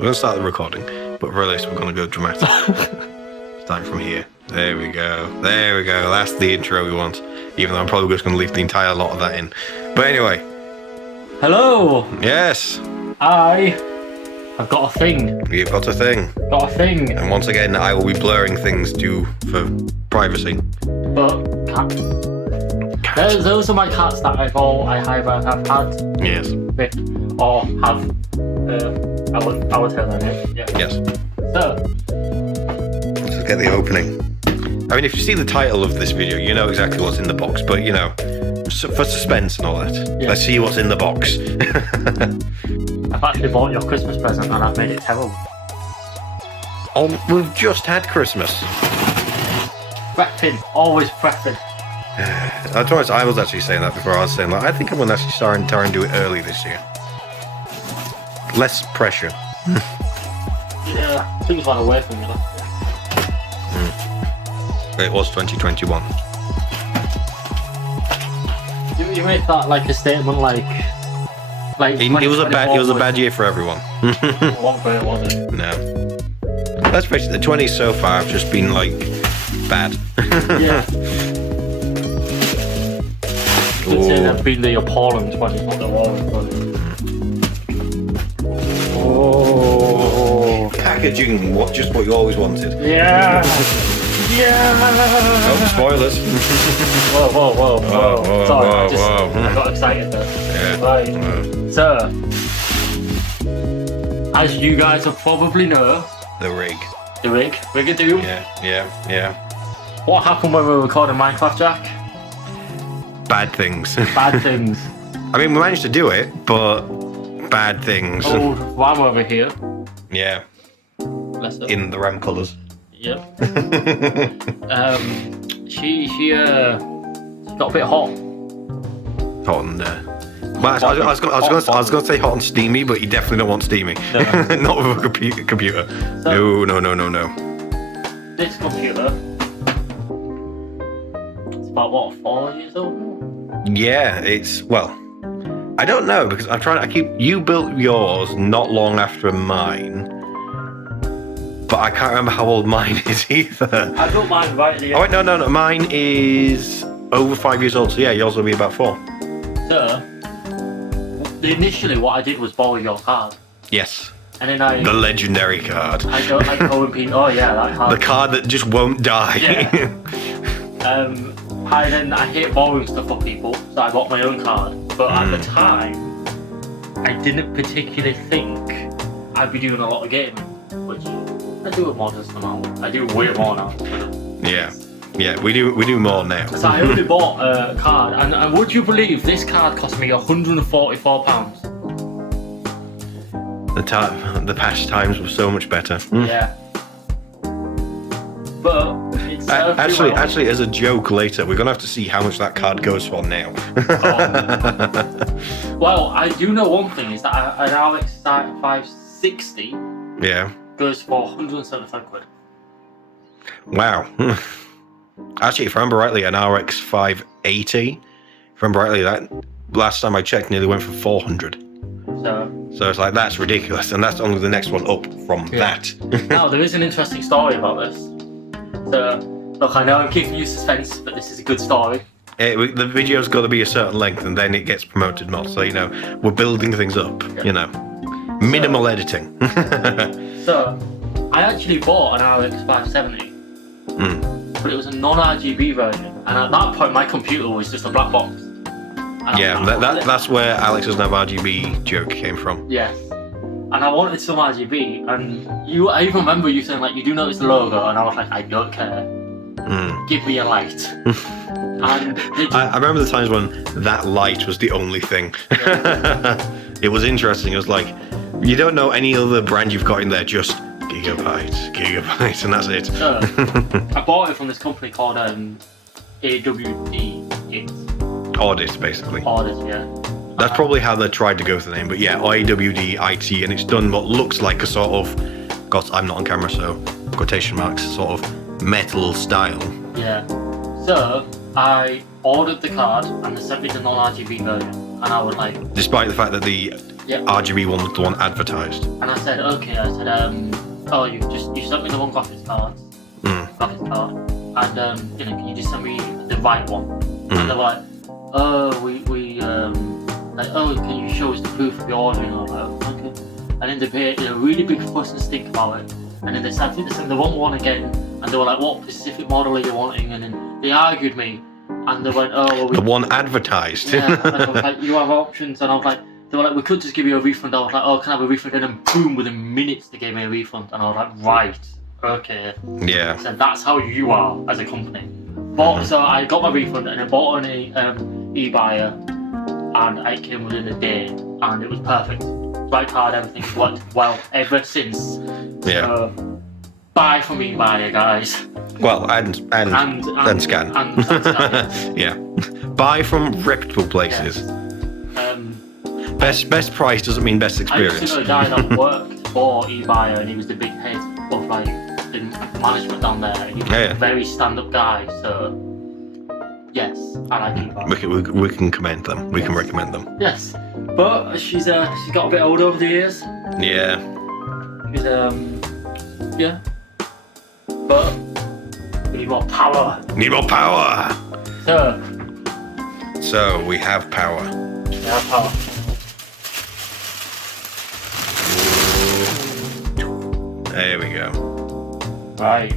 We're going to start the recording, but for this, we're going to go dramatic. Starting from here. There we go. There we go. That's the intro we want. Even though I'm probably just going to leave the entire lot of that in. But anyway. Hello. Yes. I've got a thing. You've got a thing. Got a thing. And once again, I will be blurring things due for privacy. But those are my cats that I either have had. Yes. With, or have. I would tell them it. Yeah. Yes. So. Let's get the opening. I mean, if you see the title of this video, you know exactly what's in the box. But you know, for suspense and all that, yeah. Let's see what's in the box. I've actually bought your Christmas present and I've made it terrible. Oh, we've just had Christmas. Prepping, always prepping. I was actually saying that before. I was saying, like, I think I'm going to actually try and do it early this year. Less pressure. Yeah, things went away from me last year. It was 2021. You make that like a statement, like it was a bad year for everyone. What great was it? No. Let's face it, the 20s so far have just been like bad. Yeah. I'd say they've been the appalling 20s, not the roaring 20s. Oh. Packaging, just what you always wanted. Yeah. Yeah. Oh, spoilers. Whoa. Sorry, I got excited there. Yeah. Right. So, as you guys will probably know, The rig. the Rigadoon. Yeah. What happened when we were recording Minecraft, Jack? Bad things. Bad things. I mean, we managed to do it, but bad things. Old Ram over here. Yeah. Bless her. In the Ram colours. Yep. She got a bit hot. Hot and well, I was gonna say hot and steamy, but you definitely don't want steamy. No. Not with a computer. So, No. This computer, it's about what, 4 years old? Yeah, I don't know because you built yours not long after mine, but I can't remember how old mine is either. I don't mind right at the end. Oh wait, no, mine is over 5 years old, so yeah, yours will be about 4. So, initially what I did was borrow your card. Yes. And then The legendary card. I don't like OMP. Oh yeah, that card. The card that just won't die. Yeah. I hate borrowing stuff from people, so I bought my own card. But at the time, I didn't particularly think I'd be doing a lot of gaming, which I do a modest amount. I do way more now. Yeah, we do more now. So I only bought a card, and would you believe this card cost me £144? The past times were so much better. Yeah. But it's actually, as a joke later, we're gonna have to see how much that card goes for now. Well, I do know one thing is that an RX 560 goes for 175 quid. Wow. Actually, if I remember rightly, an RX 580. If I remember rightly, that last time I checked, nearly went for 400. So it's like that's ridiculous, and that's only the next one up from that. Now there is an interesting story about this. So look, I know I'm keeping you suspense, but this is a good story. The video's got to be a certain length, and then it gets promoted more. So you know, we're building things up. Yeah. You know, minimal editing. So I actually bought an RX 570, but it was a non-RGB version, and at that point my computer was just a black box. Yeah, that's where Alex's nav RGB joke came from. Yes. And I wanted some RGB, and I even remember you saying, like, you do notice the logo, and I was like, I don't care. Give me a light. And I remember the times when that light was the only thing. Yeah. It was interesting. It was like, you don't know any other brand you've got in there, just gigabyte, and that's it. So, I bought it from this company called AWD. Audit, basically. Audit, yeah. That's probably how they tried to go with the name, but yeah, AWD IT, and it's done what looks like a sort of, God, I'm not on camera, so quotation marks, sort of metal style. Yeah. So I ordered the card, and they sent me the non-RGB version, and I was like, despite the fact that the Yeah. RGB one was the one advertised. And I said, okay. I said, oh, you sent me the one graphics card, and can you just send me the right one? And they're like, oh, can you show us the proof of your order? And I was like, okay. And then they made a really big fuss and stink about it. And then I think they said they want one again, and they were like, what specific model are you wanting? And then they argued me, and they went, oh, well, the one advertised. Yeah, and I was like, you have options, and I was like, they were like, we could just give you a refund. I was like, oh, can I have a refund? And then boom, within minutes they gave me a refund, and I was like, right, okay. Yeah. So that's how you are as a company. So I got my refund, and I bought an eBuyer, and it came within a day, and it was perfect. Right card, everything worked well ever since. Yeah. So, buy from eBuyer, guys. Well, and scan. And scan. Yeah. Buy from reputable places. Yes. Best price doesn't mean best I experience. used to know a guy that worked for eBuyer, and he was the big head of like the management down there. And he was a very stand-up guy. So yes, I like eBuyer. We can commend them. We can recommend them. Yes, but she's got a bit older over the years. Yeah. She's yeah. But we need more power. Need more power. So we have power. we have power. There we go. Right.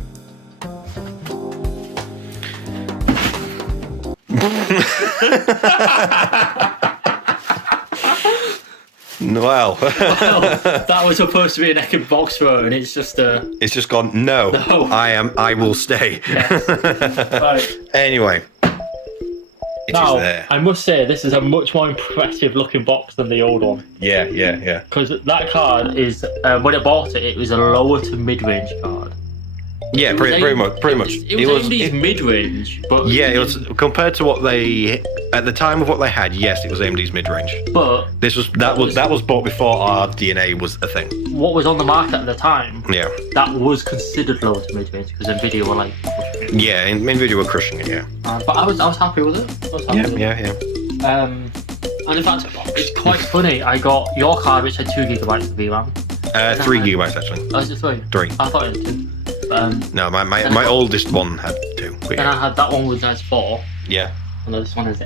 Well, that was supposed to be a naked box throw, and it's just it's just gone. No. I will stay. Yes. Right. Anyway, it is there. I must say this is a much more impressive looking box than the old one. Yeah. Because that card is when I bought it, it was a lower to mid-range card. Yeah, pretty much. It was AMD's mid-range, but yeah, it was compared to what they at the time of what they had. Yes, it was AMD's mid-range. But that was bought before our DNA was a thing. What was on the market at the time? Yeah, that was considered low to mid-range because Nvidia were like. Yeah, Nvidia were crushing it. Yeah. But I was happy with it. Yeah. And in fact, it's quite funny. I got your card, which had 2 gigabytes of VRAM. 3 gigabytes actually. Oh, is it 3? 3. I thought it was 2. No, my oldest one had 2. Then I had that one with nice 4. Yeah. And this one is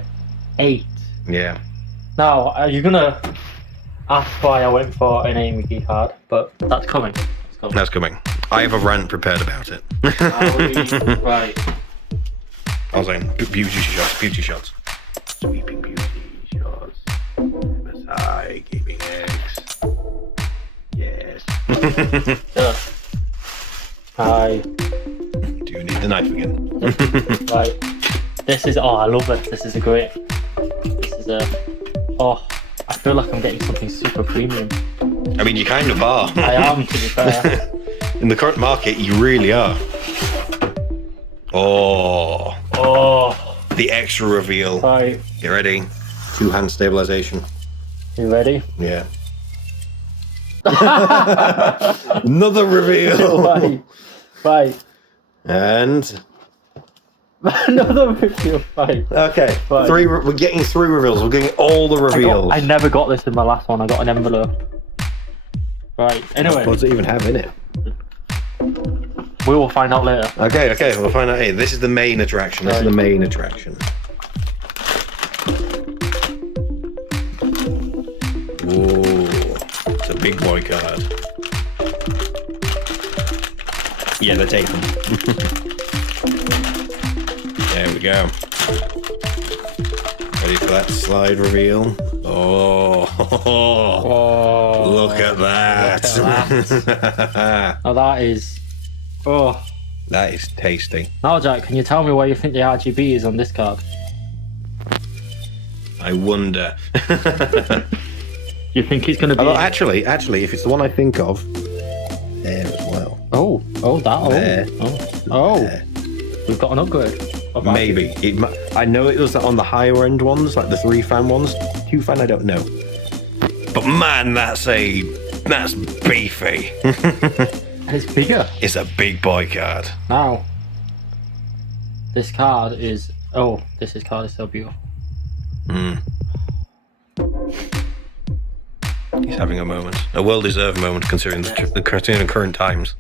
8. Yeah. Now, are you gonna ask why I went for an AMD card? But that's coming. That's coming. I have a rant prepared about it. Right. I was saying beauty shots. Sweeping beauty shots. MSI Gaming X. Yes. Hi. Do you need the knife again? Right. This is I love it. This is I feel like I'm getting something super premium. I mean, you kind of are. I am, to be fair. In the current market, you really are. Oh. The extra reveal. Right. Get ready. 2-hand stabilization. You ready? Yeah. Another reveal. Right. And another reveal. Right. Okay. Right. We're getting 3 reveals. We're getting all the reveals. I never got this in my last one. I got an envelope. Right. Anyway. What does it even have in it? We will find out later. Okay. We'll find out. Hey, this is the main attraction. This is the main attraction. Ooh, it's a big boy card. Yeah, they're taken. There we go. Ready for that slide reveal? Oh, look at that. Now that is. Oh. That is tasty. Now, Jack, can you tell me where you think the RGB is on this card? I wonder. You think it's going to be... Oh, actually, if it's the one I think of, there as well. There. We've got an upgrade. Maybe. I know it was on the higher end ones, like the 3-fan ones. 2-fan, I don't know. But man, that's beefy. And it's bigger. It's a big boy card. Now, this card is... Oh, this card is so beautiful. He's having a moment. A well-deserved moment considering the current times.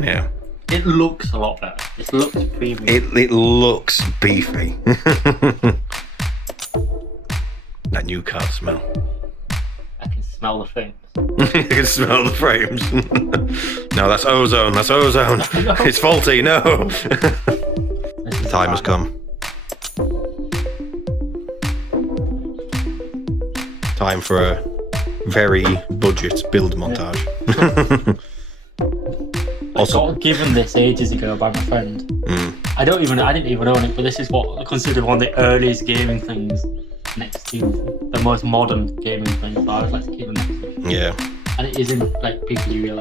Yeah. It looks a lot better. It looks premium. It looks beefy. That new card smell. I can smell the frames. You can smell the frames. No, that's ozone. That's ozone. No. It's faulty. No. The time has come. Time for a very budget build montage. I got given this ages ago by my friend. I didn't even own it, but this is what I consider one of the earliest gaming things next to the most modern gaming thing. So I would like to keep them next to it. Yeah. And it isn't like PPU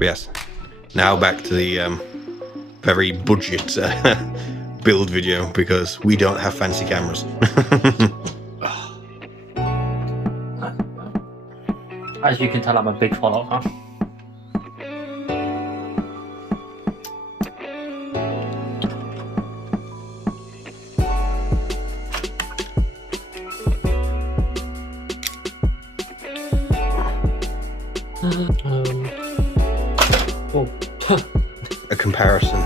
Yes. Now back to the very budget build video because we don't have fancy cameras. As you can tell, I'm a big Fallout fan. A comparison.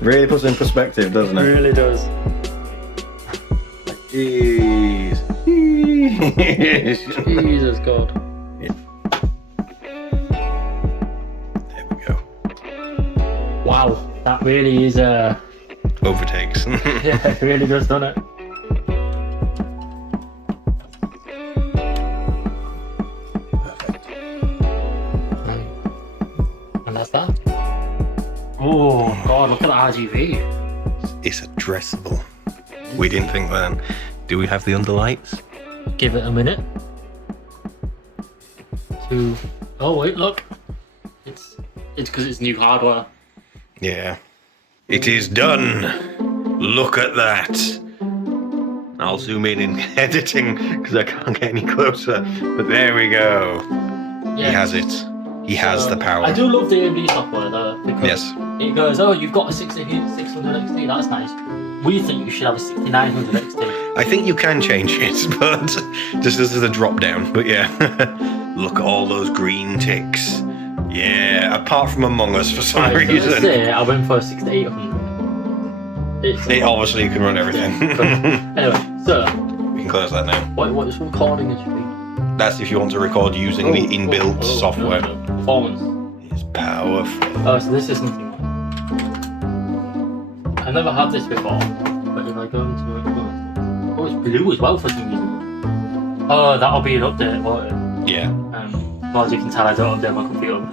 Really puts it in perspective, doesn't it? It really does. Jeez. Jesus God. Yeah. There we go. Wow, that really is Overtakes. yeah, it really does, doesn't it? And that's that. Oh God, look at the RGB. It's addressable. We didn't think then. Do we have the underlights? Give it a minute. Oh wait, look. It's because it's new hardware. Yeah. It is done. Look at that. I'll zoom in editing because I can't get any closer. But there we go. Yeah. He has it. He has the power. I do love the AMD software though, because Yes. it goes, oh, you've got a 600 XT, that's nice. We think you should have a 6900 XT. I think you can change it, but just as a drop down. But yeah. Look at all those green ticks. Yeah, apart from Among Us for some Right, so let's reason. say I went for a 6800. It obviously can run everything. Anyway, so We can close that now. what is recording it should be? That's if you want to record using the inbuilt software. No. Performance. It's powerful. Oh, so this is something like. I've never had this before, but if I go into it, oh, it's blue as well for some reason. Oh, that'll be an update, won't it? Yeah. Well, as you can tell, I don't update my computer.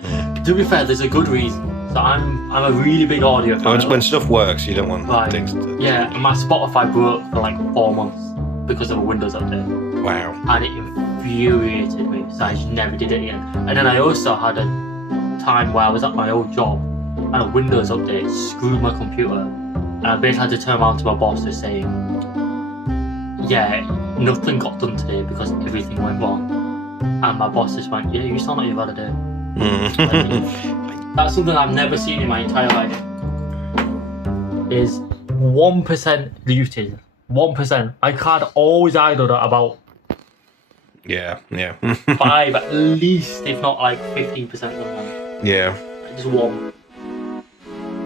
To be fair, there's a good reason. So I'm a really big audio fan. When stuff works, you don't want Right. things to... Yeah, and my Spotify broke for like 4 months because of a Windows update. Wow. And it infuriated me, so I just never did it again. And then I also had a time where I was at my old job and a Windows update screwed my computer. And I basically had to turn around to my boss to say, yeah, nothing got done today because everything went wrong. And my boss just went, yeah, you sound like you've had a day. That's something I've never seen in my entire life. Is 1% looted. 1%. My card always idled at about Yeah. 5 at least, if not like 15% of the time. Yeah. Just 1.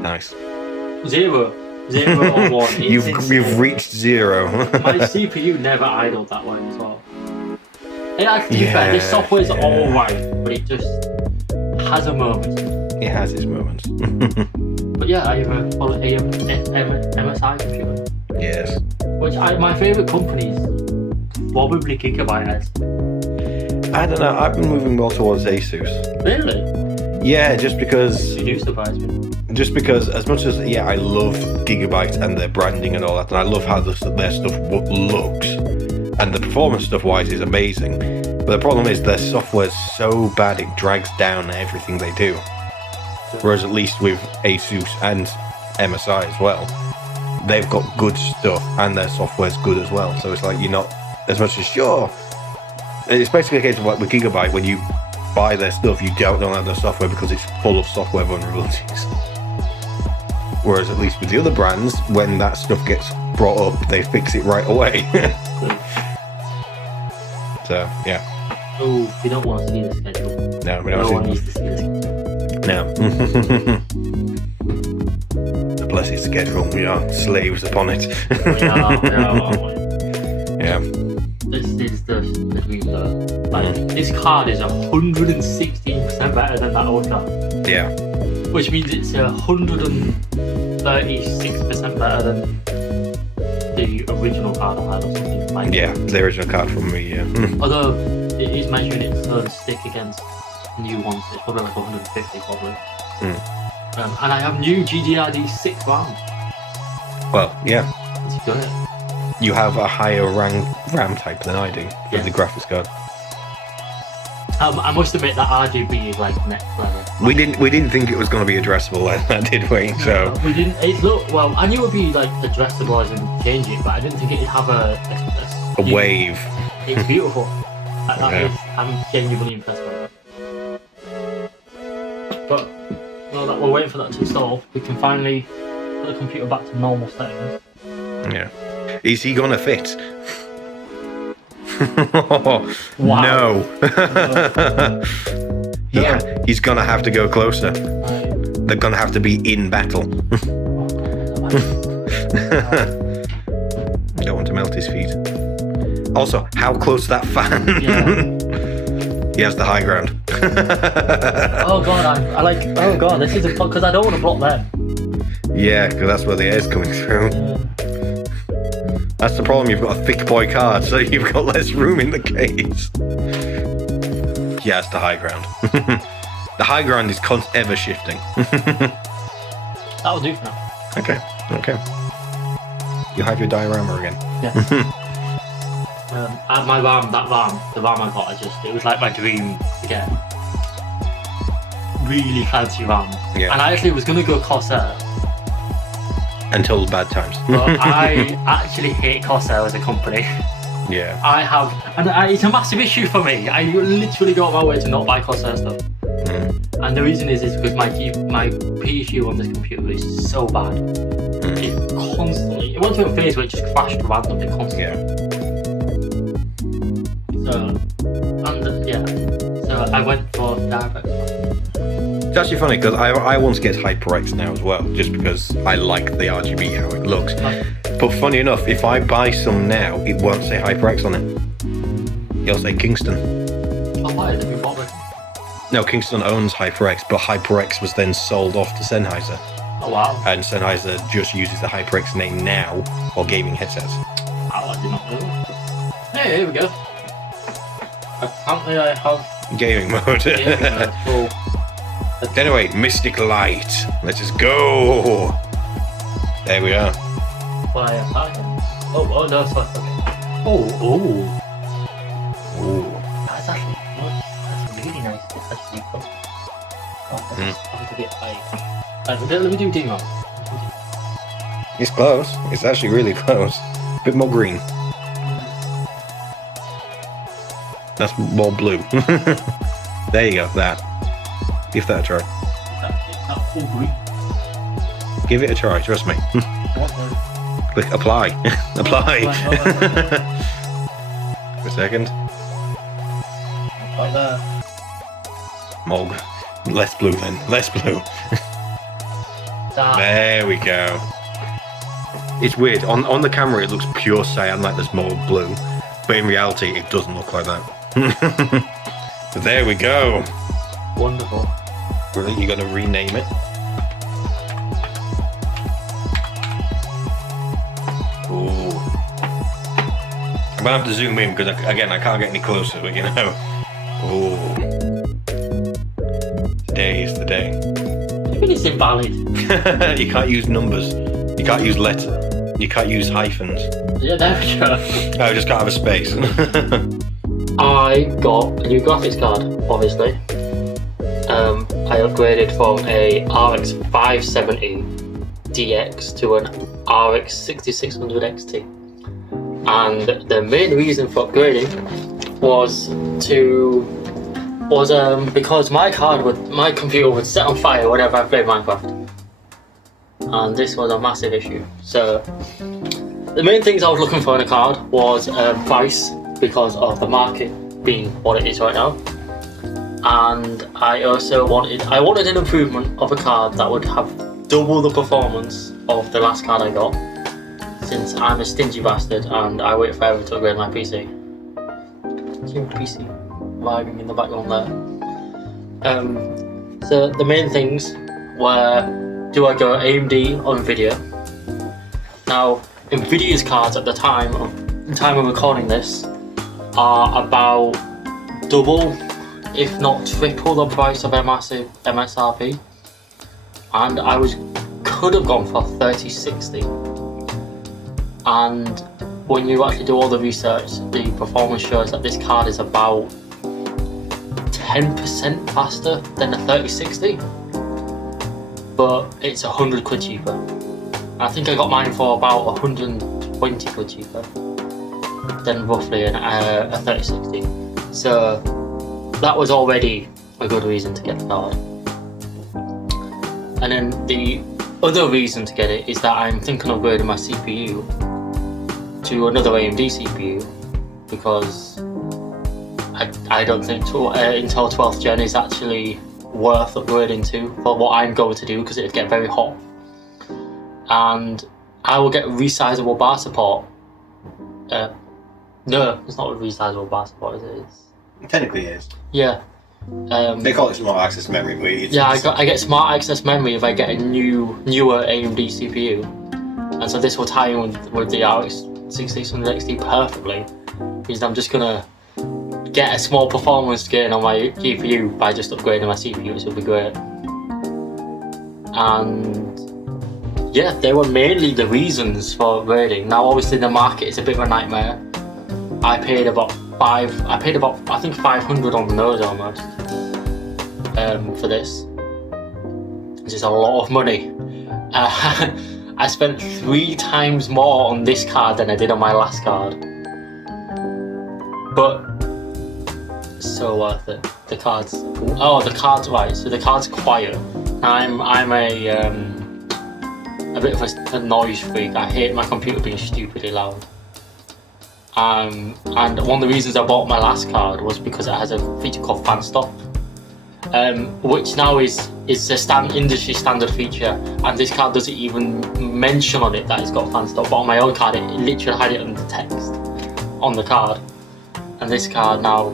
Nice. 0 or 1. It's You've insane. reached 0. My CPU never idled that way as well. And actually, to be fair, this Yeah, software's yeah. alright, but it just has a moment. It has its moments. But yeah, I have a full MSI computer. Yes. Which my favourite company is probably Gigabyte. I don't know. I've been moving more towards Asus. Really? Yeah, just because You do surprise me. as much as I love Gigabyte and their branding and all that, and I love how their stuff looks, and the performance stuff wise is amazing. But the problem is their software's so bad it drags down everything they do. Whereas at least with Asus and MSI as well, they've got good stuff and their software's good as well. So it's like you're not as much as sure. It's basically a case of like with Gigabyte, when you buy their stuff, you don't know their software because it's full of software vulnerabilities. Whereas at least with the other brands, when that stuff gets brought up, they fix it right away. So, yeah. Oh, we don't want to see the schedule. No, we No don't one see. needs to see this. No. The blessed schedule, we are slaves upon it. We are, aren't we? Yeah. This is the dream though. Like, this card is 116% better than that old card. Yeah. Which means it's 136% better than the original card I had or something. Like, Yeah, the original card from me, yeah. although it is measuring it so to stick against new ones, it's probably like 150 probably. And I have new GDRD 6 RAM. Well, yeah. It's good. You have a higher RAM type than I do for Yeah. the graphics card. I must admit that RGB is like next level. We didn't think it was going to be addressable, did we? So We didn't. It's well. I knew it would be like addressable as in change it, but I didn't think it'd have a wave. It's beautiful. Yeah. I'm genuinely impressed by that. But now that we're waiting for that to install, we can finally put the computer back to normal settings. Yeah. Is he going to fit? Wow. No. Yeah, he's going to have to go closer. They're going to have to be in battle. You don't want to melt his feet. Also, how close to that fan? Yeah. He has the high ground. Oh god, I like. Oh god, this is a because I don't want to block them. Yeah, because that's where the air's coming through. That's the problem. You've got a thick boy card, so you've got less room in the case. Yeah, it's the high ground. The high ground is ever shifting. That'll do for now. Okay. You have your diorama again. Yeah. At my RAM, the RAM I got, it was like my dream to get really fancy RAM. Yeah. And I actually was going to go Corsair, Until bad times. but I actually hate Corsair as a company. Yeah. It's a massive issue for me. I literally go out my way to not buy Corsair stuff. And the reason is because my PSU on this computer is so bad. It constantly, it went to a phase where it just crashed randomly constantly. Yeah. So I went for DirectX. It's actually funny because I want to get HyperX now as well, just because I like the RGB, how it looks. But funny enough, if I buy some now, it won't say HyperX on it. It'll say Kingston. Oh, why? Have you bought it? No, Kingston owns HyperX, but HyperX was then sold off to Sennheiser. Oh, wow. And Sennheiser just uses the HyperX name now for gaming headsets. Oh, I did not know that. Hey, here we go. Apparently I have Gaming mode. cool. Anyway, Mystic Light. Let's just go. There we are. Oh no, sorry. Okay. Oh. Ooh. That's really nice. That's actually cool. Oh, that's a bit high. Let me do demo. It's close. It's actually really close. A bit more green. That's more blue. There you go. That. Give that a try. Is that full green? Give it a try. Trust me. What the? Click apply. Apply. Right. For a second. Like that. More. Less blue then. Less blue. That. There we go. It's weird. On the camera, it looks pure cyan, like there's more blue. But in reality, it doesn't look like that. There we go. Wonderful. Really? You're going to rename it? Ooh. I'm going to have to zoom in because, again, I can't get any closer, but you know. Ooh. Today is the day. I think it's invalid. You can't use numbers. You can't use letters. You can't use hyphens. Yeah, there we go. Oh, I just can't have a space. I got a new graphics card, obviously. I upgraded from a RX 570 DX to an RX 6600 XT. And the main reason for upgrading was because my computer would set on fire whenever I played Minecraft. and this was a massive issue. So the main things I was looking for in a card was price, because of the market being what it is right now, and I also wanted an improvement of a card that would have double the performance of the last card I got, since I'm a stingy bastard and I wait forever to upgrade my PC. Your PC vibing in the background there. So the main things were, do I go AMD or Nvidia? Now, Nvidia's cards at the time of recording this are about double, if not triple, the price of MSRP, and I could have gone for 3060. And when you actually do all the research, the performance shows that this card is about 10% faster than the 3060, but it's 100 quid cheaper. I think I got mine for about 120 quid cheaper than roughly a 3060. So that was already a good reason to get the card. And then the other reason to get it is that I'm thinking of upgrading my CPU to another AMD CPU, because I don't think Intel 12th Gen is actually worth upgrading to for what I'm going to do, because it'd get very hot. And I will get resizable bar support. No, it's not a resizable bar support, is it? Technically it is. Yeah. They call it smart access memory, but it's I get smart access memory if I get a newer AMD CPU, and so this will tie in with the RX 6600 XT perfectly, because I'm just gonna get a small performance gain on my GPU by just upgrading my CPU, which will be great. And yeah, they were mainly the reasons for upgrading. Now obviously the market is a bit of a nightmare. I paid about I think 500 on the nose almost for this, which is a lot of money. I spent 3 times more on this card than I did on my last card, but so worth it. The cards right, so the card's quiet. I'm a bit of a noise freak. I hate my computer being stupidly loud. And one of the reasons I bought my last card was because it has a feature called fan stop, which now is a industry standard feature, and this card doesn't even mention on it that it's got fan stop, but on my own card it literally had it under text on the card, and this card now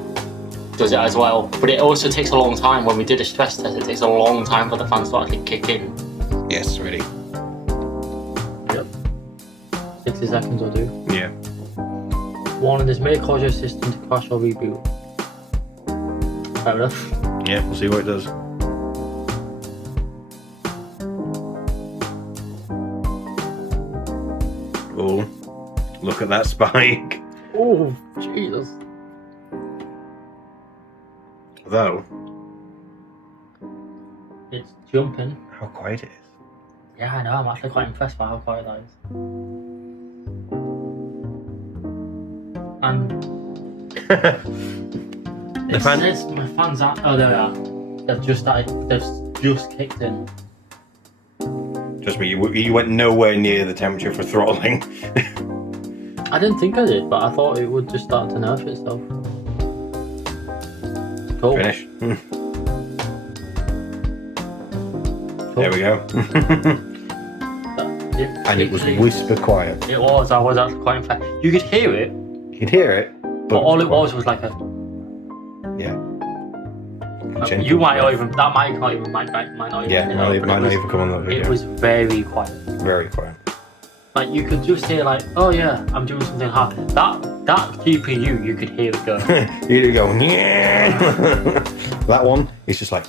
does it as well. But it also takes a long time. When we did a stress test, it takes a long time for the fans to actually kick in. Yes, really. Yep. 60 seconds will do. Yeah. Warning, this may cause your system to crash or reboot. Fair enough. Yeah, we'll see what it does. Oh, look at that spike. Oh, Jesus. Though, it's jumping. how quiet it is. Yeah, I know. I'm actually quite impressed by how quiet that is. And it says my fans are. Oh, there they are. They've just kicked in. Trust me, you went nowhere near the temperature for throttling. I didn't think I did, but I thought it would just start to nerf itself. Cool. Finish. Cool. There we go. And it was whisper quiet. It was. I was actually quite impressed. You could hear it. You could hear it, but all it was like a. Yeah. You might not even. That might not even. Might not even. Yeah, might not even come on that video. It was very quiet. Very quiet. Like you could just hear like, oh yeah, I'm doing something hard. That GPU, you could hear it go. You could go. Yeah. That one is just like.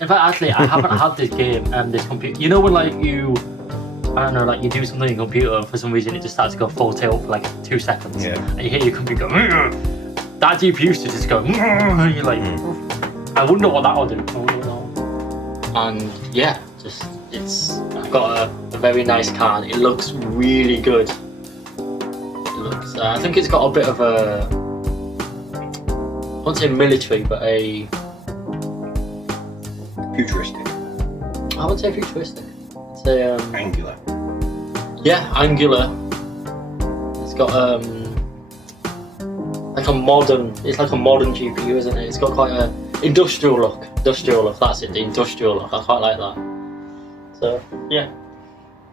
In fact, actually, I haven't had this game, this computer. You know when like you, I don't know, like you do something in your computer and for some reason it just starts to go full tilt for like 2 seconds. Yeah. And you hear your computer go. That GPU used to just go. And you're like, I wonder what that will do. And yeah, I've got a very nice card. It looks really good. It looks. I think it's got a bit of a. I won't say military, but a. Futuristic. I would say futuristic. It's a Angular. yeah, Angular. It's got like a modern. It's like a modern GPU, isn't it? It's got quite a industrial look. Industrial look. That's it. The industrial look. I quite like that. So yeah.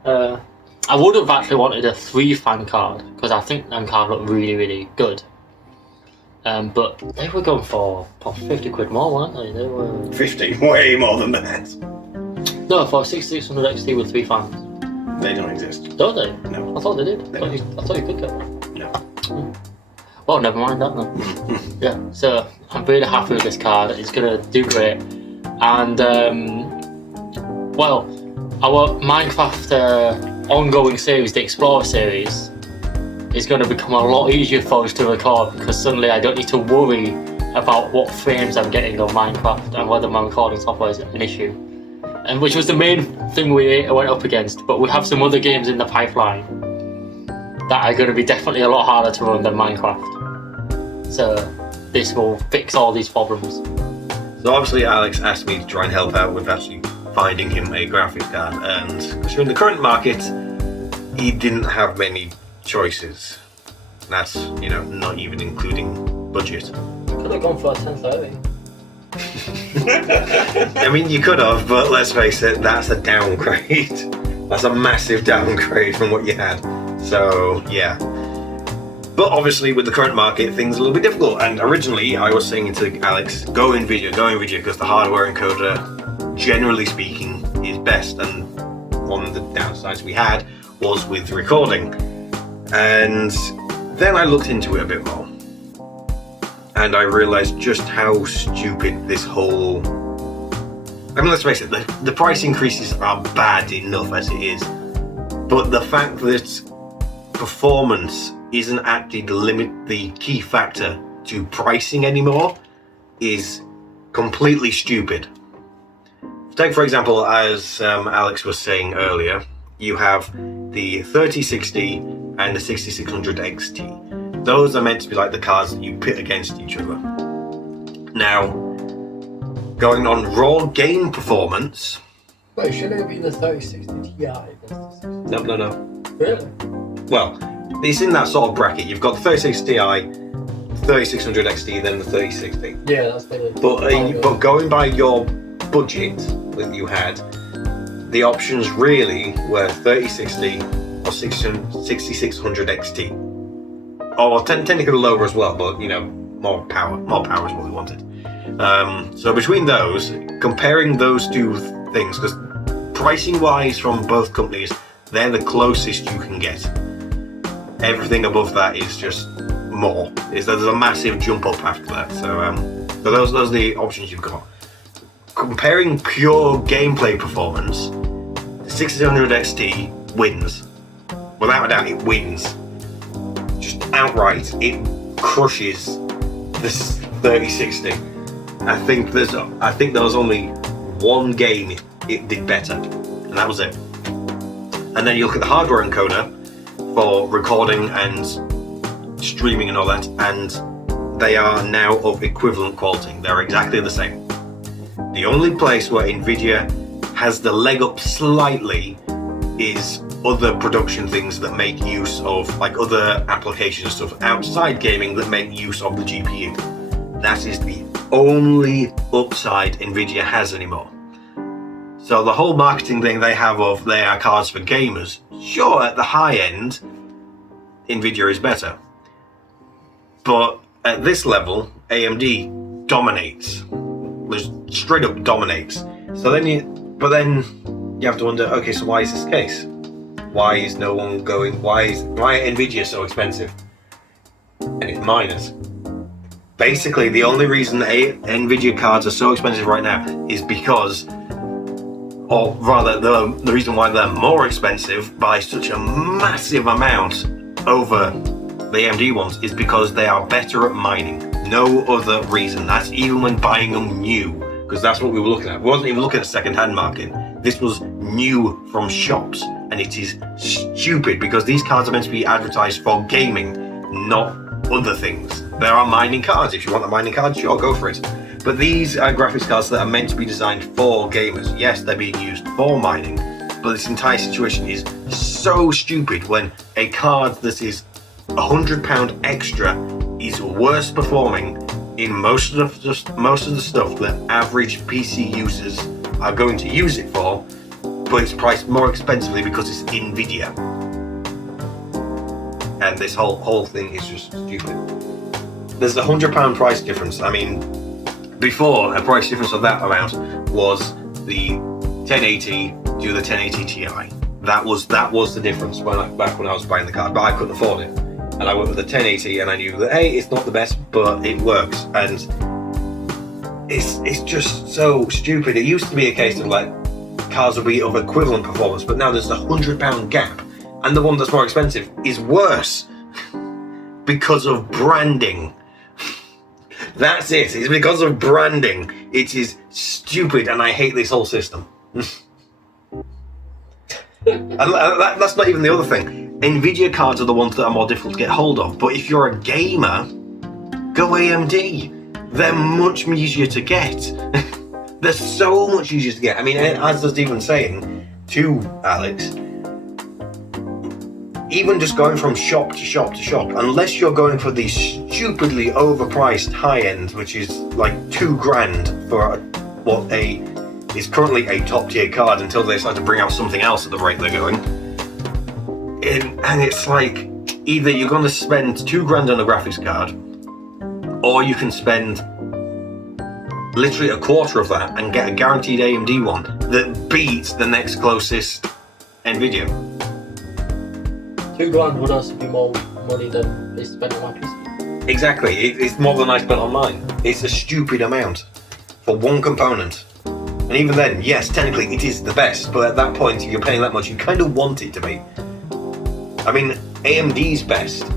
I would have actually wanted a 3-fan card because I think them cards look really, really good. But they were going for 50 quid more, weren't they? They were 50, way more than that. no, for 6600 XT with 3 fans. They don't exist. Don't they? No. I thought they did. They I thought you could get one. No. Well, never mind that then. Yeah, so I'm really happy with this card. It's gonna do great. And well, our Minecraft ongoing series, the Explorer series, is going to become a lot easier for us to record because suddenly I don't need to worry about what frames I'm getting on Minecraft and whether my recording software is an issue. And which was the main thing we went up against, but we have some other games in the pipeline that are going to be definitely a lot harder to run than Minecraft. So this will fix all these problems. So obviously Alex asked me to try and help out with actually finding him a graphics card, and because in the current market he didn't have many choices. That's, you know, not even including budget. Could have gone for a 1030. I mean, you could have, but let's face it, that's a downgrade. That's a massive downgrade from what you had. So yeah. But obviously with the current market, things are a little bit difficult. And originally I was saying to Alex, go Nvidia, because the hardware encoder, generally speaking, is best. And one of the downsides we had was with recording. And then I looked into it a bit more. And I realized just how stupid this whole... I mean, let's face it, the price increases are bad enough as it is. But the fact that performance isn't actually the key factor to pricing anymore is completely stupid. Take, for example, as Alex was saying earlier, you have the 3060 and the 6600 XT. Those are meant to be like the cards that you pit against each other. Now, going on raw game performance... Wait, shouldn't it be the 3060 Ti? No. Really? Well, it's in that sort of bracket. You've got the 3060 Ti, 3600 XT, then the 3060. Yeah, that's the... But going by your budget that you had, the options really were 3060 or 6600 XT. Or technically lower as well, but you know, more power is what we wanted. So between those, comparing those two things, because pricing wise from both companies, they're the closest you can get. Everything above that is just more. There's a massive jump up after that. So those are the options you've got. Comparing pure gameplay performance, the 6600 XT wins. Without a doubt, it wins. Just outright, it crushes this 3060. I think there was only one game it did better, and that was it. And then you look at the hardware encoder for recording and streaming and all that, and they are now of equivalent quality. They're exactly the same. The only place where Nvidia has the leg up slightly is other production things that make use of, like other applications, stuff outside gaming that make use of the GPU. That is the only upside Nvidia has anymore. So the whole marketing thing they have of they are cards for gamers, sure, at the high end, Nvidia is better. But at this level, AMD dominates. Just straight up dominates. So then you have to wonder, okay, so why is this the case? Why is no one going, why are Nvidia so expensive? And it's miners. Basically, the only reason Nvidia cards are so expensive right now is because, or rather, the reason why they're more expensive by such a massive amount over the AMD ones is because they are better at mining. No other reason. That's even when buying them new, because that's what we were looking at. We wasn't even looking at second-hand market. This was new from shops, and it is stupid because these cards are meant to be advertised for gaming, not other things. There are mining cards. If you want a mining card, sure, go for it. But these are graphics cards that are meant to be designed for gamers. Yes, they're being used for mining, but this entire situation is so stupid when a card that is £100 extra is worse performing in most of the stuff that average PC users are going to use it for, but it's priced more expensively because it's NVIDIA. And this whole thing is just stupid. There's a £100 price difference. I mean, before, a price difference of that amount was the 1080 to the 1080 Ti. That was the difference back when I was buying the card, but I couldn't afford it. And I went with the 1080, and I knew that, hey, it's not the best, but it works. And it's just so stupid. It used to be a case of like cards would be of equivalent performance, but now there's a £100 gap, and the one that's more expensive is worse because of branding. That's it. It's because of branding. It is stupid, and I hate this whole system. And that's not even the other thing. NVIDIA cards are the ones that are more difficult to get hold of, but if you're a gamer, go AMD. They're much easier to get. They're so much easier to get. I mean, as I was even saying to Alex, even just going from shop to shop to shop, unless you're going for the stupidly overpriced high end, which is like $2,000 for what is currently a top tier card until they start to bring out something else at the rate they're going. And it's like, either you're going to spend $2,000 on a graphics card, or you can spend literally a quarter of that and get a guaranteed AMD one that beats the next closest NVIDIA. $2,000 would also be more money than is spent on my PC. Exactly, it's more than I spent on mine. It's a stupid amount for one component. And even then, yes, technically it is the best, but at that point, if you're paying that much, you kind of want it to be. I mean, AMD's best,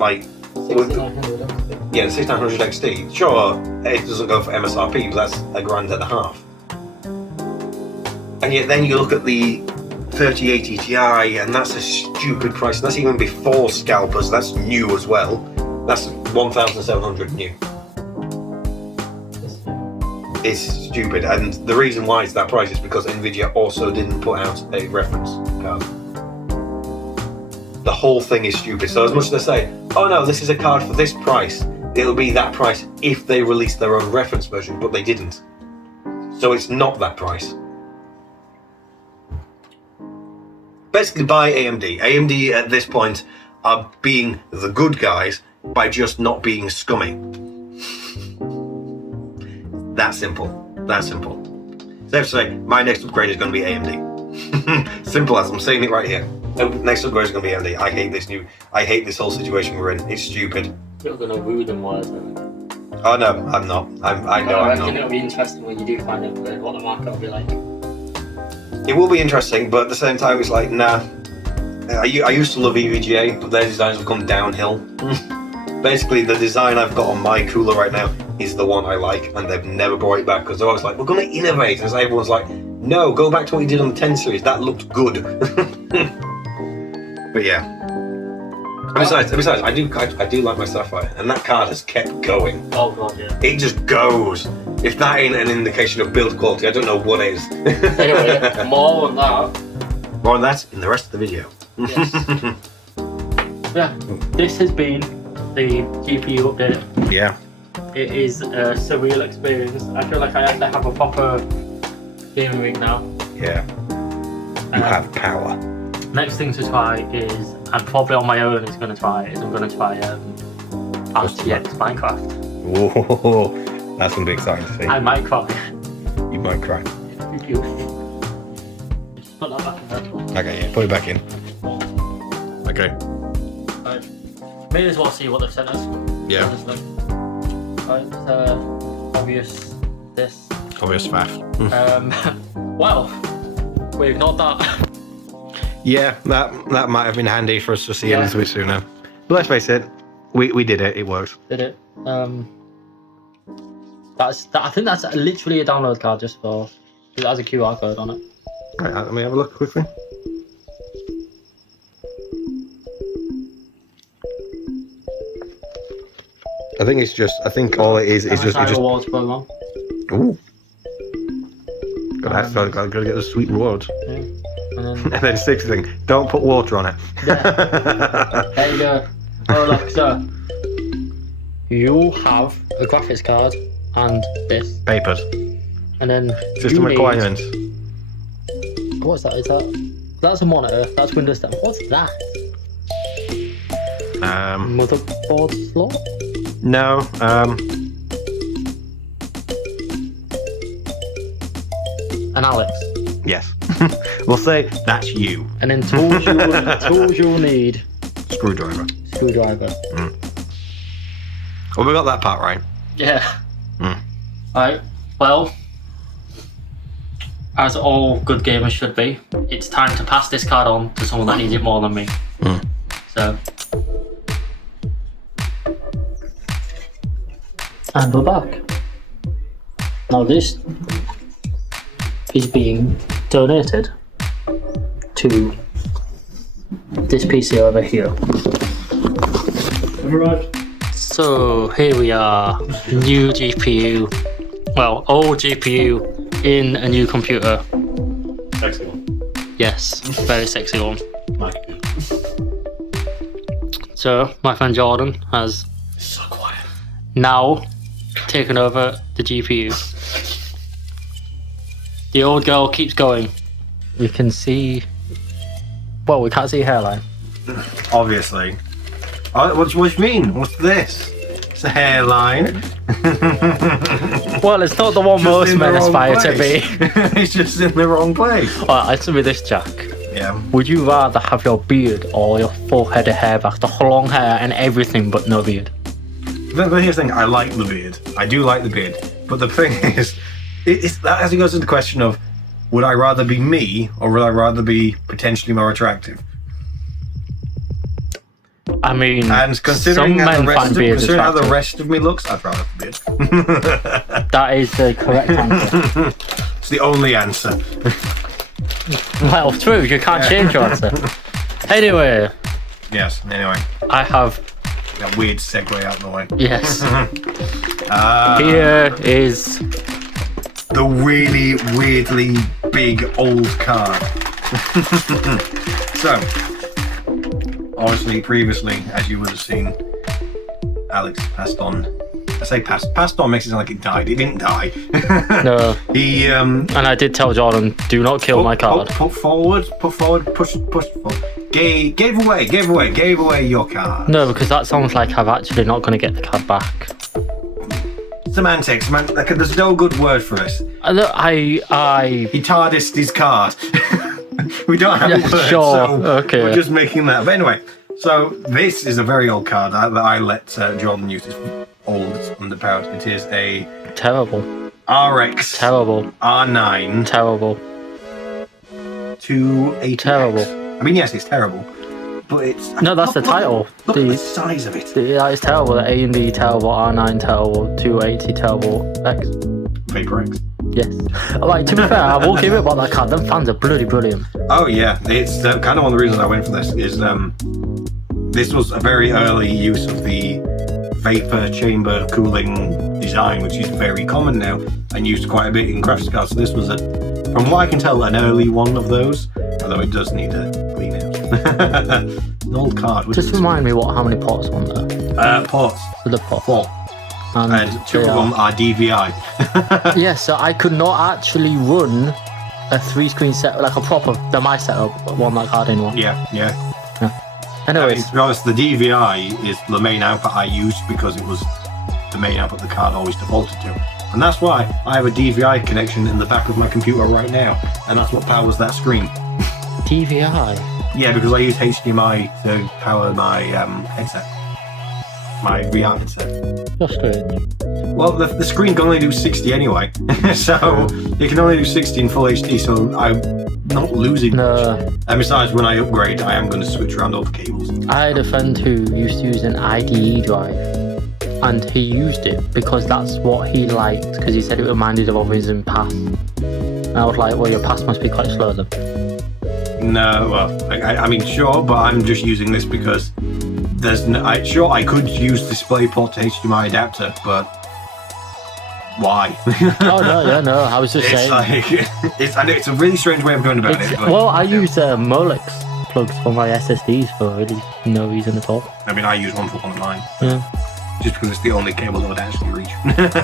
like... 6900 XT. Yeah, the 6900 XT. Sure, it doesn't go for MSRP, but that's $1,500. And yet then you look at the 3080 Ti, and that's a stupid price. That's even before scalpers. That's new as well. That's 1,700 new. It's stupid, and the reason why it's that price is because NVIDIA also didn't put out a reference card. The whole thing is stupid. So as much as they say, oh no, this is a card for this price, it'll be that price if they release their own reference version, but they didn't. So it's not that price. Basically, buy AMD. AMD at this point are being the good guys by just not being scummy. That simple. That simple. Safe to say, my next upgrade is going to be AMD. Simple as, I'm saying it right here. Next upgrade is going to be AMD. I hate this whole situation we're in. It's stupid. You're going to woo them words, Oh no, I'm not. I know I'm not. It'll be interesting when you do find out what the market will be like. It will be interesting, but at the same time, it's like, nah. I used to love EVGA, but their designs have come downhill. Basically, the design I've got on my cooler right now is the one I like, and they've never brought it back because they're always like, we're going to innovate, and so everyone's like, no, go back to what you did on the 10 series. That looked good. But yeah. Besides, I do like my Sapphire, and that card has kept going. Oh god, yeah. It just goes. If that ain't an indication of build quality, I don't know what is. Anyway, more on that. More on that in the rest of the video. Yes. Yeah, this has been the GPU update. Yeah. It is a surreal experience. I feel like I have to have a proper gaming rig now. Yeah. You have power. Next thing to try is, and probably on my own I'm going to try RTX Minecraft. Whoa, that's going to be exciting to see. I might cry. You might cry. Just put that back in there. Okay, yeah, put it back in. Okay. Right. May as well see what they've sent us. Yeah. Right, obvious this. Obvious faff. Well, we ignored that. Yeah, that might have been handy for us to see a little bit sooner. But let's face it, we did it. It worked. Did it? I think that's literally a download card just for. It has a QR code on it. Right, let me have a look quickly. I think it's just. I think all it is just. Rewards program. Ooh. Gotta get the sweet rewards. Yeah. And And then 6th thing, don't put water on it. there you go. Oh, look, so you have a graphics card and this, Papers. and then System you need- requirements. What's that? That's a monitor. That's Windows 10. What's that? Motherboard slot? No. And Alex. Yes. We'll say that's you. And then tools you'll need. Screwdriver. Screwdriver. Well, we got that part right. Yeah. Mm. Right. Well, as all good gamers should be, it's time to pass this card on to someone that needs it more than me. Mm. So. And we're back. Now this is being donated to this PC over here. So here we are, new GPU, well, old GPU in a new computer. Sexy one. Yes, very sexy one. Like it. So my friend Jordan has It's so quiet. now taken over the GPU. The old girl keeps going. We can see, well, we can't see her hairline. Obviously. What do you mean? What's this? It's a hairline. Well, it's not the one Just most in the men wrong aspire to place. be. It's just in the wrong place. Alright, answer me this, Jack. Yeah. Would you rather have your beard or your full head of hair back, the long hair and everything but no beard? But here's the thing, I like the beard. I do like the beard. But the thing is, it's that as it goes into the question of, would I rather be me or would I rather be potentially more attractive? I mean, And considering, some how, men the rest find of, beards considering how the attractive. rest of me looks, I'd rather have a beard. That is the correct answer. It's the only answer. Well, true, you can't change your answer. Anyway, Yes, anyway. I have, That weird segue out the way. yes, Uh, here is, the really weirdly big old card. So, obviously, previously, as you would have seen, Alex passed on. I say passed on makes it sound like it died. It didn't die. no, He and I did tell Jordan, do not kill my card. Put forward, push forward. Gave away your card. No, because that sounds like I'm actually not going to get the card back. Semantics, man. Like, there's no good word for this. I He TARDISed his card. We don't have Yeah, a word, sure, so okay. we're just making that. But anyway, so this is a very old card that I let Jordan use. It's old, it's underpowered. It is a terrible, RX terrible, R9 terrible, 280. terrible. I mean, yes, it's terrible, but it's No, that's the title. Look at the The- size of it. That is terrible. The A&D terrible, R9 terrible, 280 terrible, X. Paper X. Yes. Like, to be fair, I will give it about that card. Them fans are bloody brilliant. Oh yeah, it's kind of one of the reasons I went for this is this was a very early use of the vapor chamber cooling design, which is very common now and used quite a bit in graphics cards. So this was, from what I can tell, an early one of those, although it does need a clean out. An old card. Just remind me how many ports are on there. Ports. So the port. 4. And 2 they of them are DVI. Yeah, so I could not actually run a 3-screen set, like a proper, my setup, one like hard in one. Yeah. I mean, Anyways, to be honest, the DVI is the main output I used because it was the main output the card always defaulted to. And that's why I have a DVI connection in the back of my computer right now. And that's what powers that screen. DVI. Yeah, because I use HDMI to power my headset. My VR headset. You're strange. Well, the screen can only do 60 anyway. So it can only do 60 in full HD, so I'm not losing much. No, And besides, when I upgrade, I am going to switch around all the cables. I had a friend who used to use an IDE drive, and he used it because that's what he liked, because he said it reminded him of his in pass. And I was like, well, your pass must be quite slow then. No, well, I mean, sure, but I'm just using this because there's no. Sure, I could use DisplayPort to HDMI adapter, but why? Oh no, I was just It's saying. like I know it's a really strange way of going about it. But, Well, I use Molex plugs for my SSDs for really no reason at all. I mean, I use one for one of mine. Yeah. Just because it's the only cable that would actually reach.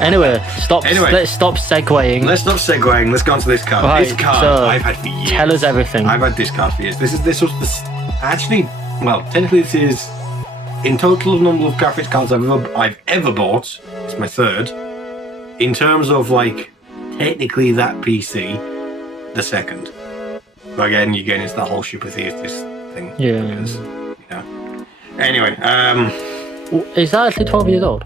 Anyway, Anyway. let's stop segueing. Let's stop segueing. Let's go on to this card. Right, This card so I've had for years. Tell us everything. I've had this card for years. This was actually, well, technically this is in total of number of graphics cards I've ever bought. It's my third. In terms of like technically that PC, the second. But again, you're getting into that whole Super Theaters thing. Yeah. Because, Anyway, Is that actually 12 years old?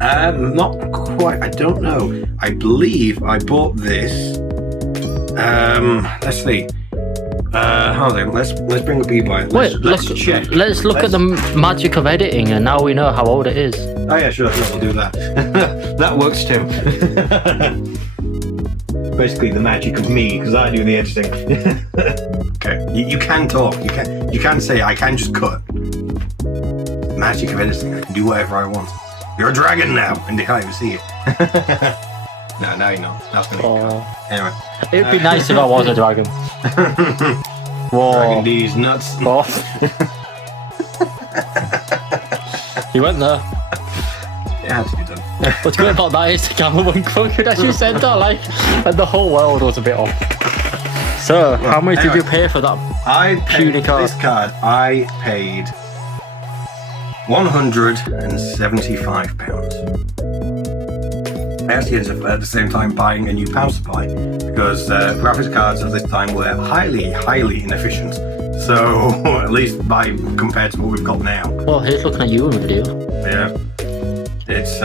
not quite. I don't know. I believe I bought this. Let's see. Hold on. Let's bring up eBay. Let's check. Let's look at the magic of editing, and now we know how old it is. Oh yeah, sure. We'll do that. That works too. Basically, the magic of me because I do the editing. Okay, you can talk. You can say I can just cut. Magic of editing. I can do whatever I want. You're a dragon now, and they can't even see it. No, now you're not. That's gonna be cut. Anyway, It'd be nice if I was a dragon. Whoa. Dragon D's nuts. Oh. He went there. It had to be done. What's great about that is the camera went crooked as you said that, like, and the whole world was a bit off. So, how much did you pay for that? I paid puny card? this card. I paid £175. I actually ended up at the same time buying a new power supply because graphics cards at this time were highly, highly inefficient. So at least compared to what we've got now. Well, here's looking at you in video. Yeah, it's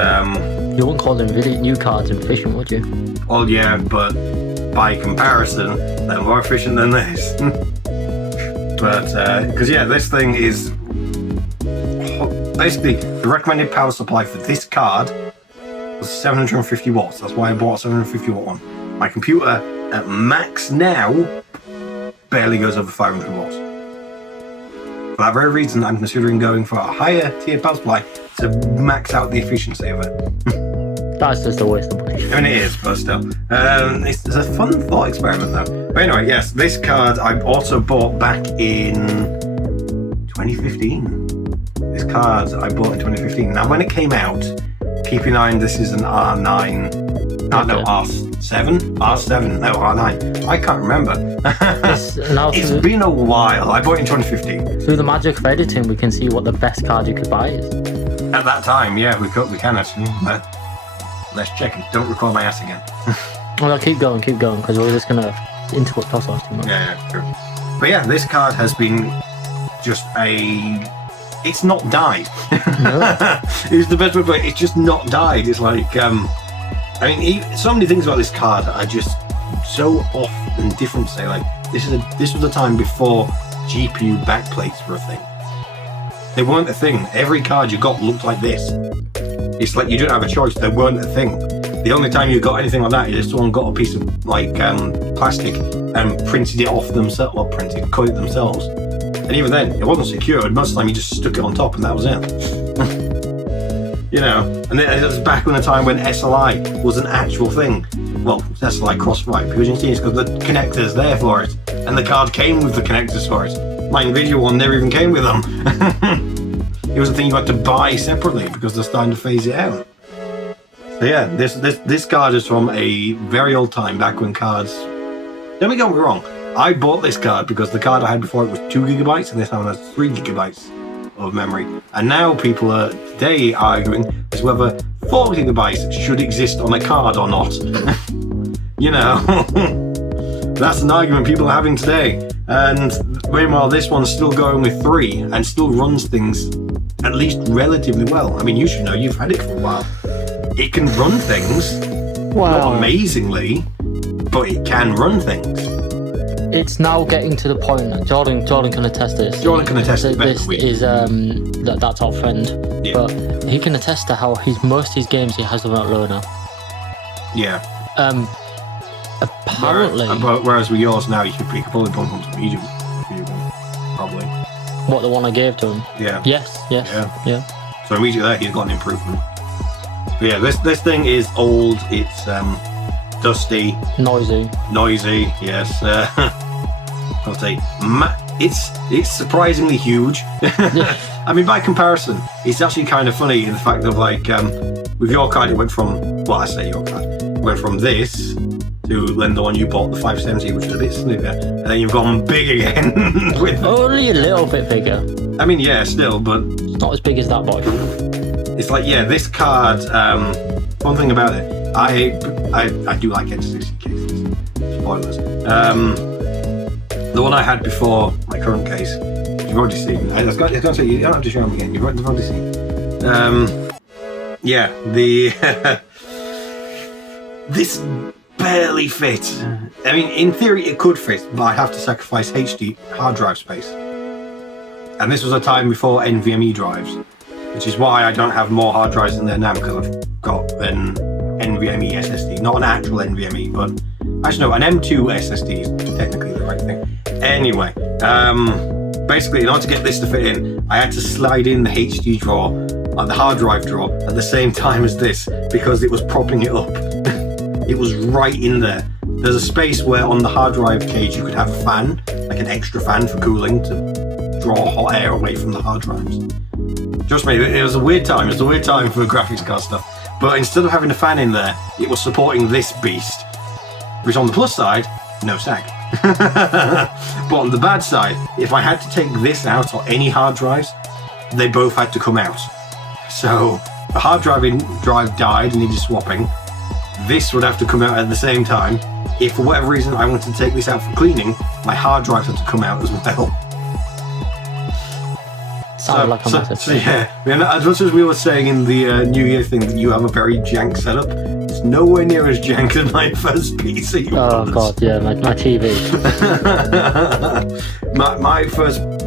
You wouldn't call them new cards efficient, would you? well, yeah, but by comparison, they're more efficient than this. But because this thing is basically the recommended power supply for this card was 750 watts. That's why I bought a 750 watt one. My computer at max now barely goes over 500 watts. For that very reason, I'm considering going for a higher tier power supply to max out the efficiency of it. That's just a waste of money. I mean, it is, but still. It's a fun thought experiment, though. But anyway, yes, this card I also bought back in 2015. This card I bought in 2015. Now, when it came out, keep in mind this is an R9. No, R7? R7, no, R9. I can't remember. It's been a while. I bought it in 2015. Through the magic of editing, we can see what the best card you could buy is. At that time, yeah, we can actually. But let's check it. Don't record my ass again. Well, keep going, because we're just going to interrupt ourselves too much. Yeah, true. But yeah, this card has been just it's not died. No. It's the best way to put it. It's just not died. It's like, I mean, so many things about this card are just so off and different. Say, like, this was a time before GPU backplates were a thing. They weren't a thing. Every card you got looked like this. It's like you didn't have a choice. They weren't a thing. The only time you got anything like that is if someone got a piece of like plastic and printed it off themselves, or cut it themselves. And even then, it wasn't secured. Most of the time, you just stuck it on top, and that was it. You know, and it was back in a time when SLI was an actual thing. Well, SLI Crossfire, because you see, it's got the connectors there for it, and the card came with the connectors for it. My Nvidia one never even came with them. It was a thing you had to buy separately because they're starting to phase it out. So yeah, this card is from a very old time, back when cards. Don't get me wrong. I bought this card because the card I had before it was 2 gigabytes, and this one has 3 gigabytes of memory. And now people are today arguing as whether 4 gigabytes should exist on a card or not. You know, that's an argument people are having today. And meanwhile, this one's still going with 3 and still runs things at least relatively well. I mean, you should know, you've had it for a while. It can run things, not amazingly, but it can run things. It's now getting to the point that Jordan can attest this. Jordan can attest to this is that's our friend, yeah. But he can attest to how most of his games he has them out low now. Yeah. Apparently. Whereas with yours now, you could probably bump them to medium. Probably. What, the one I gave to him? Yeah. Yes. Yeah. So immediately there, he's got an improvement. But yeah, this thing is old. It's dusty, Noisy. Yes. I'll say it's surprisingly huge. I mean, by comparison, it's actually kind of funny in the fact of like with your card, it went from this to then the one you bought, the 570, which is a bit snooker, and then you've gone big again. With Only a little bit bigger. I mean, yeah, still, but It's not as big as that boy. it's like, yeah, this card. One thing about it, I do like N60 cases. Spoilers. The one I had before my current case, you've already seen. I was going to say, you don't have to show them again. You've already seen. Yeah, this barely fit. I mean, in theory, it could fit, but I'd have to sacrifice HD hard drive space. And this was a time before NVMe drives, which is why I don't have more hard drives in there now, because I've got an NVMe SSD, not an actual NVMe, but actually no, an M2 SSD is technically the right thing. Anyway, basically, in order to get this to fit in, I had to slide in the HD drawer, the hard drive drawer, at the same time as this, because it was propping it up. It was right in there. There's a space where on the hard drive cage you could have a fan, like an extra fan for cooling to draw hot air away from the hard drives. Trust me, it was a weird time. It was a weird time for graphics card stuff. But instead of having a fan in there, it was supporting this beast. Which on the plus side, no sag. But on the bad side, if I had to take this out or any hard drives, they both had to come out. So the hard drive died and needed swapping. This would have to come out at the same time. If for whatever reason I wanted to take this out for cleaning, my hard drive had to come out as well. Sounded like a massive so yeah, as much as we were saying in the New Year thing that you have a very jank setup, it's nowhere near as jank as my first PC was. Oh god, yeah, my TV.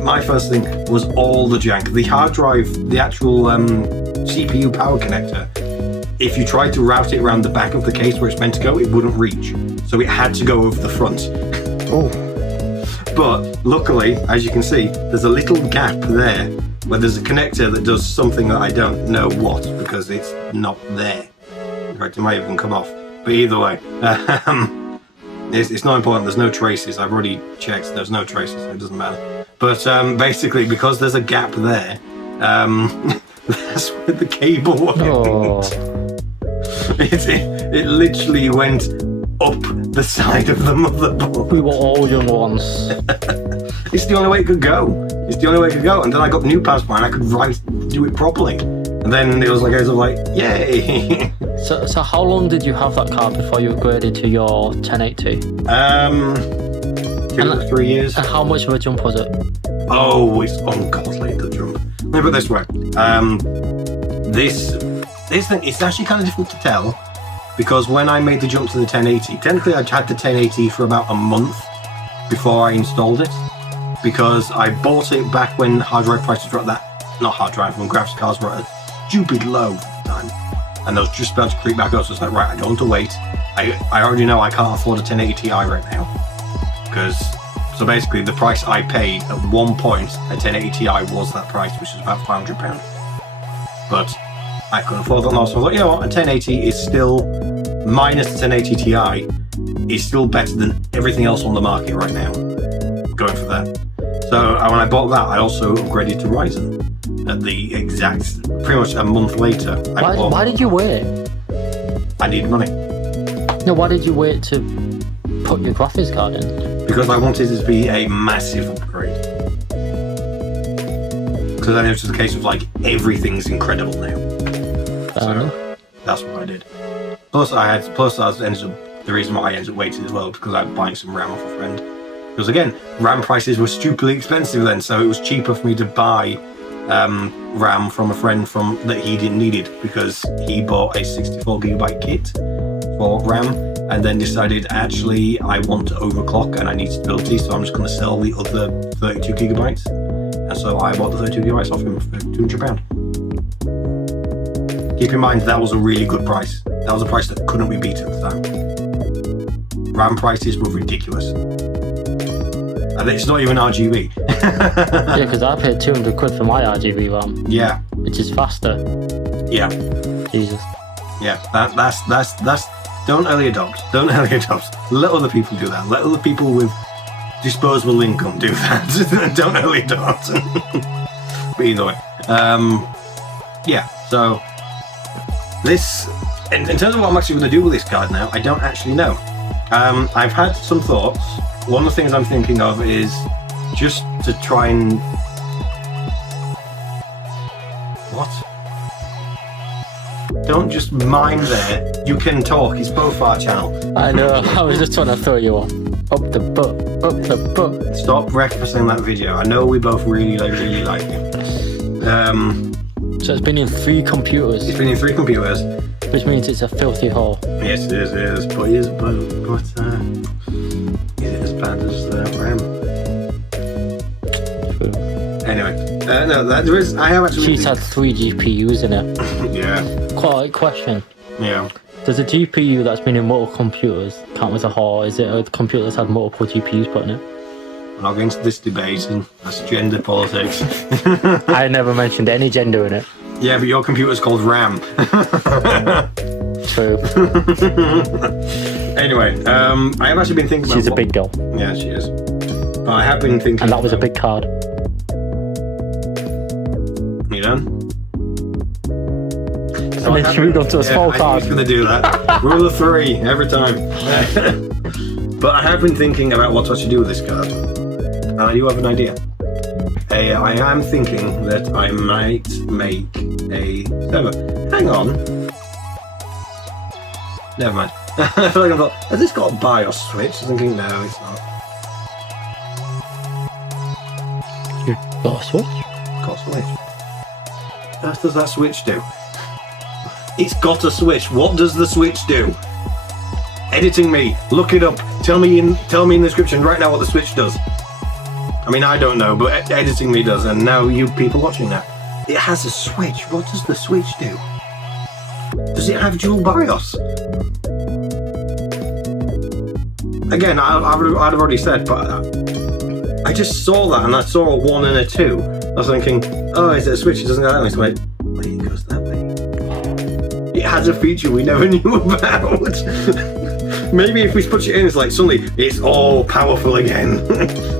my first thing was all the jank. The hard drive, the actual CPU power connector, if you tried to route it around the back of the case where it's meant to go, it wouldn't reach. So it had to go over the front. Oh. But luckily, as you can see, there's a little gap there where there's a connector that does something that I don't know what, because it's not there. In fact, it might even come off. But either way, it's not important. There's no traces. I've already checked. There's no traces. So it doesn't matter. But basically, because there's a gap there, that's where the cable went. Oh. It literally went up the side of the motherboard. We were all young once. It's the only way it could go. And then I got new password and I could do it properly. And then it was like, I was like, yay. So how long did you have that card before you upgraded to your 1080? 3 years. And how much of a jump was it? Oh, it's ungodly, the jump. Let me put it this way. This thing, it's actually kind of difficult to tell, because when I made the jump to the 1080, technically I had the 1080 for about a month before I installed it, because I bought it back when hard drive prices were at that, not hard drive, when graphics cards were at a stupid low at the time, and I was just about to creep back up, so it's like, right, I don't want to wait. I already know I can't afford a 1080 Ti right now, because, so basically the price I paid at one point, a 1080 Ti was that price, which is about £500. But I couldn't afford that now, so I thought, you know what, a 1080 is still, minus the 1080 Ti, is still better than everything else on the market right now. Going for that. So when I bought that, I also upgraded to Ryzen at the exact, pretty much a month later. Why did you wait? I needed money. No, why did you wait to put your graphics card in? Because I wanted it to be a massive upgrade. Because then it was just a case of like, everything's incredible now. That's what I did. Plus the reason why I ended up waiting as well, because I was buying some RAM off a friend. Because again, RAM prices were stupidly expensive then, so it was cheaper for me to buy RAM from a friend that he didn't need it, because he bought a 64GB kit for RAM and then decided, actually, I want to overclock and I need stability, so I'm just going to sell the other 32GB. And so I bought the 32GB off him for £200. Keep in mind, that was a really good price. That was a price that couldn't be beat at the time. RAM prices were ridiculous. And it's not even RGB. Yeah, because I paid 200 quid for my RGB RAM. Yeah. Which is faster. Yeah. Jesus. Yeah, that's don't early adopt. Don't early adopt. Let other people do that. Let other people with disposable income do that. Don't early adopt. But either way, yeah. So this, in terms of what I'm actually going to do with this card now, I don't actually know. I've had some thoughts. One of the things I'm thinking of is just to try and what? Don't just mime there. You can talk. It's Bofart channel. I know. I was just trying to throw you off. Up the butt. Up the butt. Stop referencing that video. I know we both really like it. So it's been in 3 computers. It's been in 3 computers. Which means it's a filthy hole. Yes, it is. But is it as bad as RAM? True. Anyway, no, there is. I have actually. She's had 3 GPUs in it. Yeah. Quite a question. Yeah. Does a GPU that's been in multiple computers count as a whore? Is it a computer that's had multiple GPUs put in it? I'm not going into this debate, and that's gender politics. I never mentioned any gender in it. Yeah, but your computer's called RAM. True. Anyway, I have actually been thinking about. She's a big girl. Yeah, she is. But I have been thinking. And that was a big card. You done? And then she moved on to a small I card. was going to do that. Rule of 3 every time. But I have been thinking about what I should do with this card. And I do have an idea. I am thinking that I might make a server. Hang on. Never mind. I feel like I thought, has this got a BIOS switch? I was thinking, no, it's not. You got a switch? Got a switch. What does that switch do? It's got a switch. What does the switch do? Editing me. Look it up. Tell me in the description right now what the switch does. I mean, I don't know, but editing me does, and now you people watching that. It has a switch. What does the switch do? Does it have dual BIOS? Again, I'd have already said, but I just saw that, and I saw a 1 and a 2. I was thinking, oh, is it a switch? It doesn't go that way. So wait, it goes that way. It has a feature we never knew about. Maybe if we push it in, it's like suddenly it's all powerful again.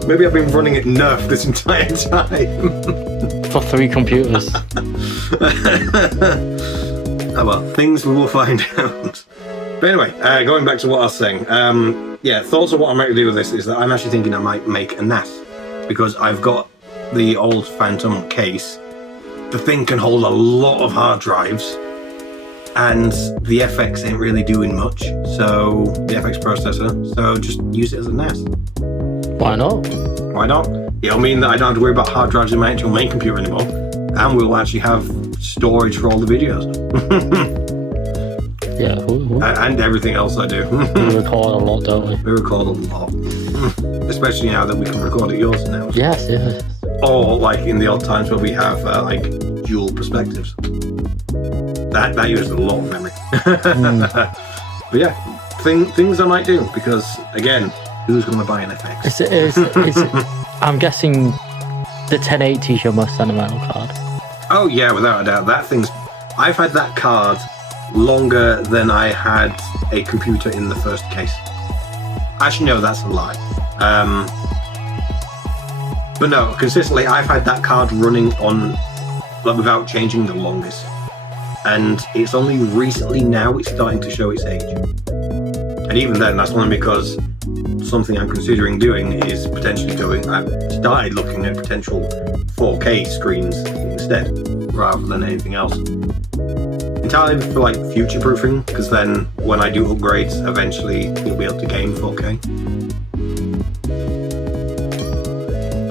Maybe I've been running it nerfed this entire time. For 3 computers. Oh well, things we will find out. But anyway, going back to what I was saying. Yeah, thoughts of what I might do with this is that I'm actually thinking I might make a NAS. Because I've got the old Phantom case. The thing can hold a lot of hard drives. And the FX ain't really doing much, so the FX processor, so just use it as a NAS. Why not? Why not? It'll mean that I don't have to worry about hard drives in my actual main computer anymore, and we'll actually have storage for all the videos. Yeah, and everything else I do. we record a lot, don't we? We record a lot. Especially now that we can record at yours now. Yes. Or like in the odd times where we have like dual perspectives. That uses a lot of memory. But yeah, things I might do, because again, who's going to buy an FX? I'm guessing the 1080 is your most sentimental card. Oh yeah, without a doubt. I've had that card longer than I had a computer in the first case. Actually, no, that's a lie. But no, consistently, I've had that card running on without changing the longest. And it's only recently now it's starting to show its age. And even then, that's only because something I'm considering doing is potentially I've started looking at potential 4K screens instead, rather than anything else. Entirely for like future proofing, because then when I do upgrades, eventually you'll be able to game 4K.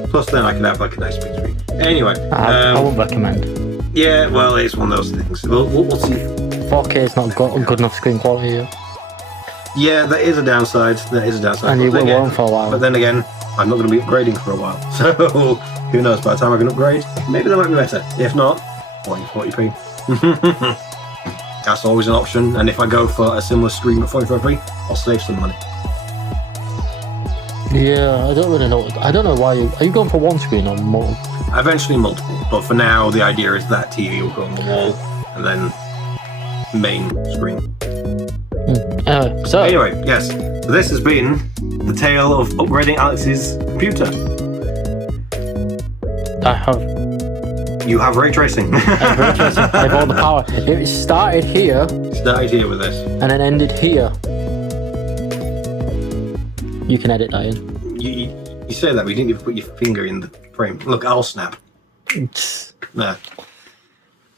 Plus then I can have like a nice big screen. Anyway. I won't recommend. Yeah, well, it's one of those things. We'll see. 4K is not good enough screen quality yet. Yeah, that is a downside. And you will warm for a while. But then again, I'm not going to be upgrading for a while. So, who knows, by the time I can upgrade, maybe that might be better. If not, 40p. That's always an option. And if I go for a similar screen at 45p, I'll save some money. Yeah, I don't really know. I don't know why. Are you going for one screen or more? Eventually multiple. But for now, the idea is that TV will go on the wall. And then main screen. So Anyway, yes, this has been the tale of upgrading Alex's computer. I have You have ray tracing. I have all the power. It started here Started here with this. and then ended here. You can edit that in. You say that, but you didn't even put your finger in the frame. Look, I'll snap. There.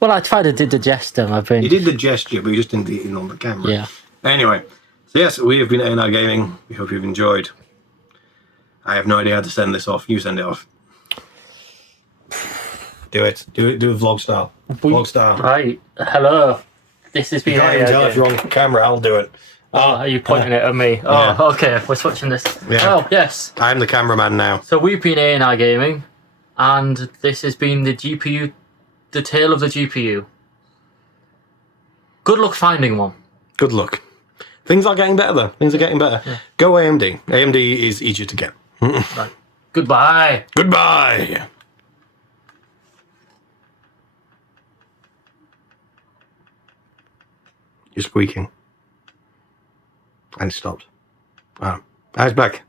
Well, I tried to do the gesture. I've been. You did the gesture, but you just didn't do it on the camera. Yeah. Anyway, so yes, we have been A&R Gaming. We hope you've enjoyed. I have no idea how to send this off. You send it off. Do it. Do it vlog style. Vlog style. Right. Hello. This has been. You can't even tell if you're on camera. I'll do it. Oh, are you pointing it at me? Yeah. Oh, okay. We're switching this. Yeah. Oh, yes. I'm the cameraman now. So we've been A&R Gaming, and this has been the GPU, the tale of the GPU. Good luck finding one. Good luck. Things are getting better though. Things are getting better. Yeah. Go AMD. AMD is easier to get. Right. Goodbye. Goodbye. You're squeaking. And it stopped. Oh, I was back.